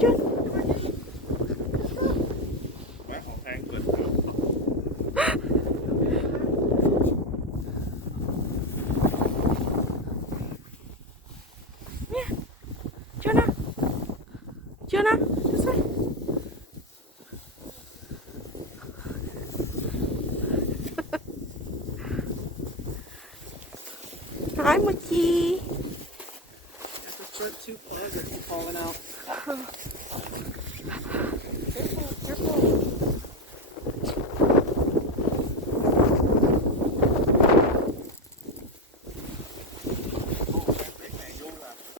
chưa? Má hột ăn mình. Nè, chưa nào? Chưa nào? This way. Hi, Mochi. If the fruit too close, it's falling out.